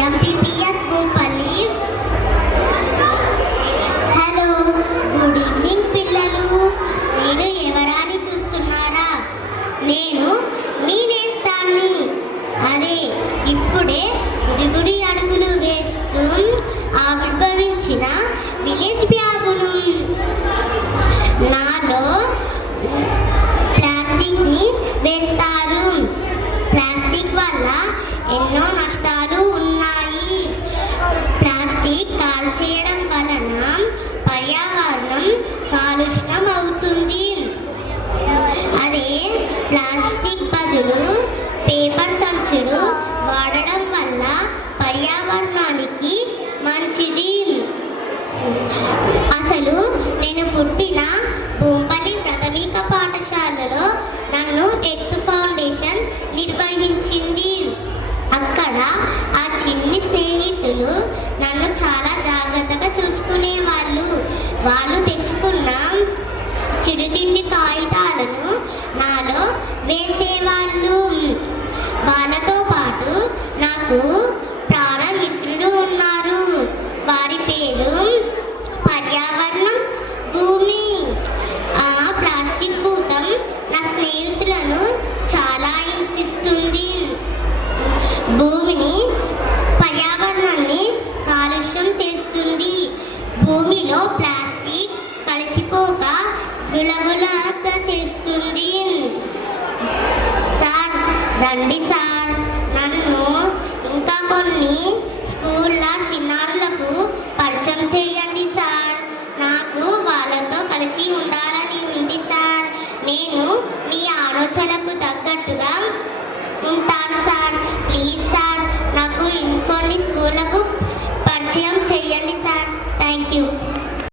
MPPS Bhupalli hello good evening పిల్లలు. నేను ఎవరాని చూస్తున్నారా? నేను మీ నేస్తాన్ని అదే ఇప్పుడే గుడి అడుగులు వేస్తూ ఆవిర్భవించిన విలేజ్ బ్యాగును నాలో ప్లాస్టిక్ని వేస్తారు. ప్లాస్టిక్ వల్ల ఎన్నో నష్టాలు అదే ప్లాస్టిక్ బదులు పేపర్ సంచులు వాడడం వల్ల పర్యావరణానికి మంచిది. అసలు నేను పుట్టిన భూంపల్లి ప్రాథమిక పాఠశాలలో నన్ను ఎత్తు ఫౌండేషన్ నిర్వహించింది. అక్కడ ఆ చిన్ని స్నేహితులు నన్ను చాలా నాలో వేసేవాళ్ళు. వాళ్ళతో పాటు నాకు ప్రాణమిత్రులు ఉన్నారు. వారి పేరు పర్యావరణం. భూమి. ఆ ప్లాస్టిక్ భూతం నా స్నేహితులను చాలా హింసిస్తుంది. భూమిని పర్యావరణాన్ని కాలుష్యం చేస్తుంది. భూమిలో ప్లా చేస్తుంది. సార్ రండి సార్. నన్ను ఇంకా కొన్ని స్కూళ్ళ చిన్నారులకు పరిచయం చేయండి సార్. నాకు వాళ్ళతో కలిసి ఉండాలని ఉంది సార్. నేను మీ ఆలోచనలకు